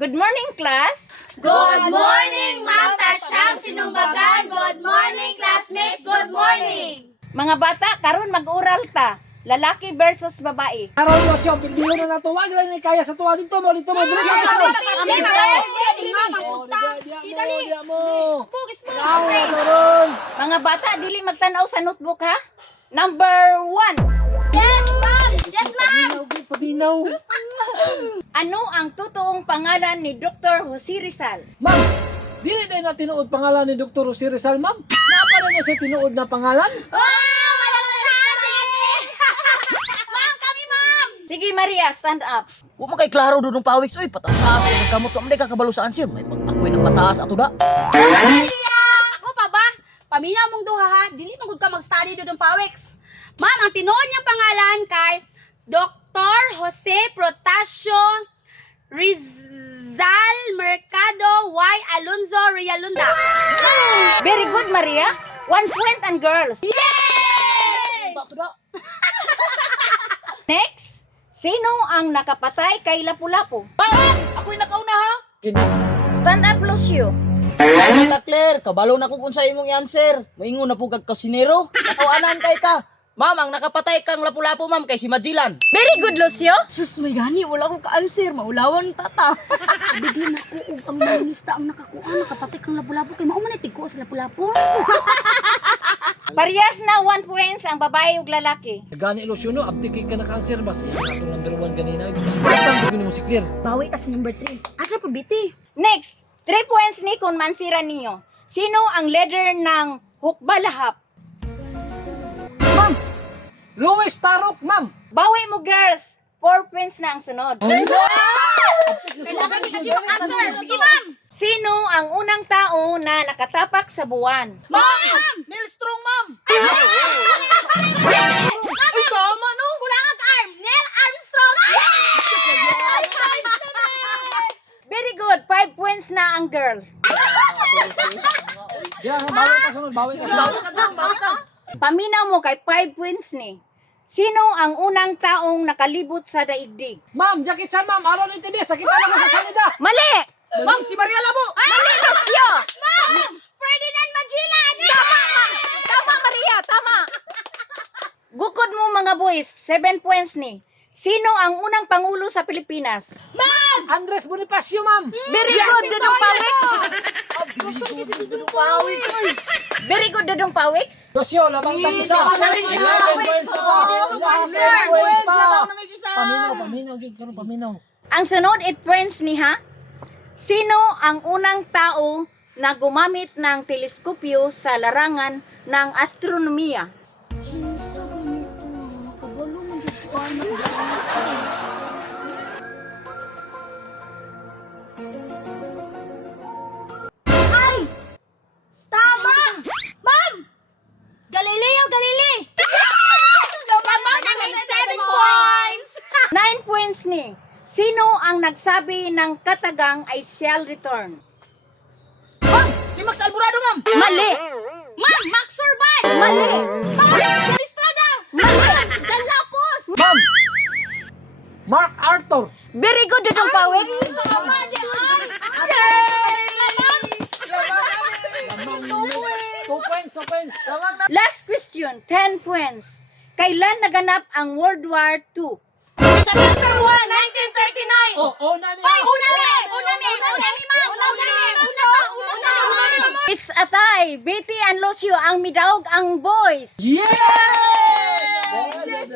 Good morning, class! Good morning, Ma'am Tasyang Sinumbagan! Good morning, classmates! Good morning! Mga bata, karon mag-oral ta. Lalaki versus babae. Karon mo siya, bilbiyon na nato. Wag lang ni kaya sa tuwa dito mo, dito mo. Dito mo. Mga bata, dili magtanaw sa notebook ha. Number 1. Yes, Ma'am! Yes, Ma'am! Pabinaw. Ano ang totoong pangalan ni Dr. Jose Rizal? Ma'am, dili din na tinuod pangalan ni Dr. Jose Rizal, ma'am. Napala na siya tinuod na pangalan? Wow! Walang sinabi! Ma'am, kami, Ma'am! Sige Maria, stand up. Huwag mo kay klaro doon ng pawiks. Uy, pataas ako ng kamot. Hindi ka kabalusaan siya. May ako'y nang pataas ato da. Maria! Ako pa ba? Paminaw mong duha ha, dili magud ka mag-study doon ng pawiks. Ma'am, ang tinuod niyang pangalan kay Dr. Jose Protasio Rizal Mercado Y. Alonzo Rialunda. Very good Maria. 1 point and girls. Yay! Ato da. Next, sino ang nakapatay kay Lapu-Lapu? Ako'y nakauna ha. Kini. Stand up, Lucio. Ano ta, Claire? Kabalo na ko kung sa imong answer. Moingon na po kag kasinero. Nakawanan kay ka. Ma'am, ang nakapatay kang lapu-lapu, ma'am, kay si Magellan. Very good, Lucio. Sus, may gani, wala akong ka-answer. Maulawan tata. Bigyan ako og ang manista ang nakakuha. Nakapatay kang lapu-lapu. Kaya maumanay ko sa lapu-lapu. Parehas na 1 points ang babae ug lalaki. Gani ilusyon no, abdi kay ka naka-answer bas. Iya ato number 1 ganina. Kasi patang gawin mo si Claire. Bawi ta sa number 3. Answer po, Biti. Next, 3 points ni kung mansira niyo. Sino ang leader ng Hukbalahap? Ma'am, Louis Tarok, ma'am. Bawi mo, girls. 4 points na ang sunod. Kailangan kita yung answer. Sige, ma'am. Sino ang unang tao na nakatapak sa buwan? Ma'am! Neil Strong, ma'am! Ay, tama, no? Kulang ang arm. Neil Armstrong. Very good. 5 points na ang girls. Yan, bawi ka sunod, bawi ka sunod. Paminaw mo kay 5 points ni. Sino ang unang taong nakalibot sa daigdig? Ma'am, Jackie Chan, ma'am. Aron intindis. Nakita na ko sa salida. Mali! Ma'am, si Maria Labo! Mali, Lucio! Ma'am! Ferdinand Magellan! Tama, Maria, tama. Gukod mo mga boys, 7 points ni. Sino ang unang pangulo sa Pilipinas? Andres Bonifacio, ma'am. Very good, Dudong Pawiks. Very good, Dudong Pawiks. Lucio, labang tag-isa. 11 points na ba? 11 points pa. Paminaw, paminaw, Jud. Karon paminaw. Ang sunod, 8 points ni ha. Sino ang unang tao na gumamit ng teleskopyo sa larangan ng astronomiya? Ay! Tama! Ma'am! Galileo Galilei! Tama na may 7 points! 9 points ni. Sino ang nagsabi ng katagang I shall return? Si Max Alborado, ma'am! Mali! Ma'am! Max Urban! Mali! Ma'am! Estrada! Jan Lapos! Ma'am, Mark Arthur. Very good, Dudong Pawiks. Tama di ay! 2 points, 2 points. Last question, 10 points. Kailan naganap ang World War II? September 1, 1939! Oh, Onami. Ay, unami, ma'am! Unami! It's a tie. Betty and Lucio ang midaog ang boys. Yes! Yes!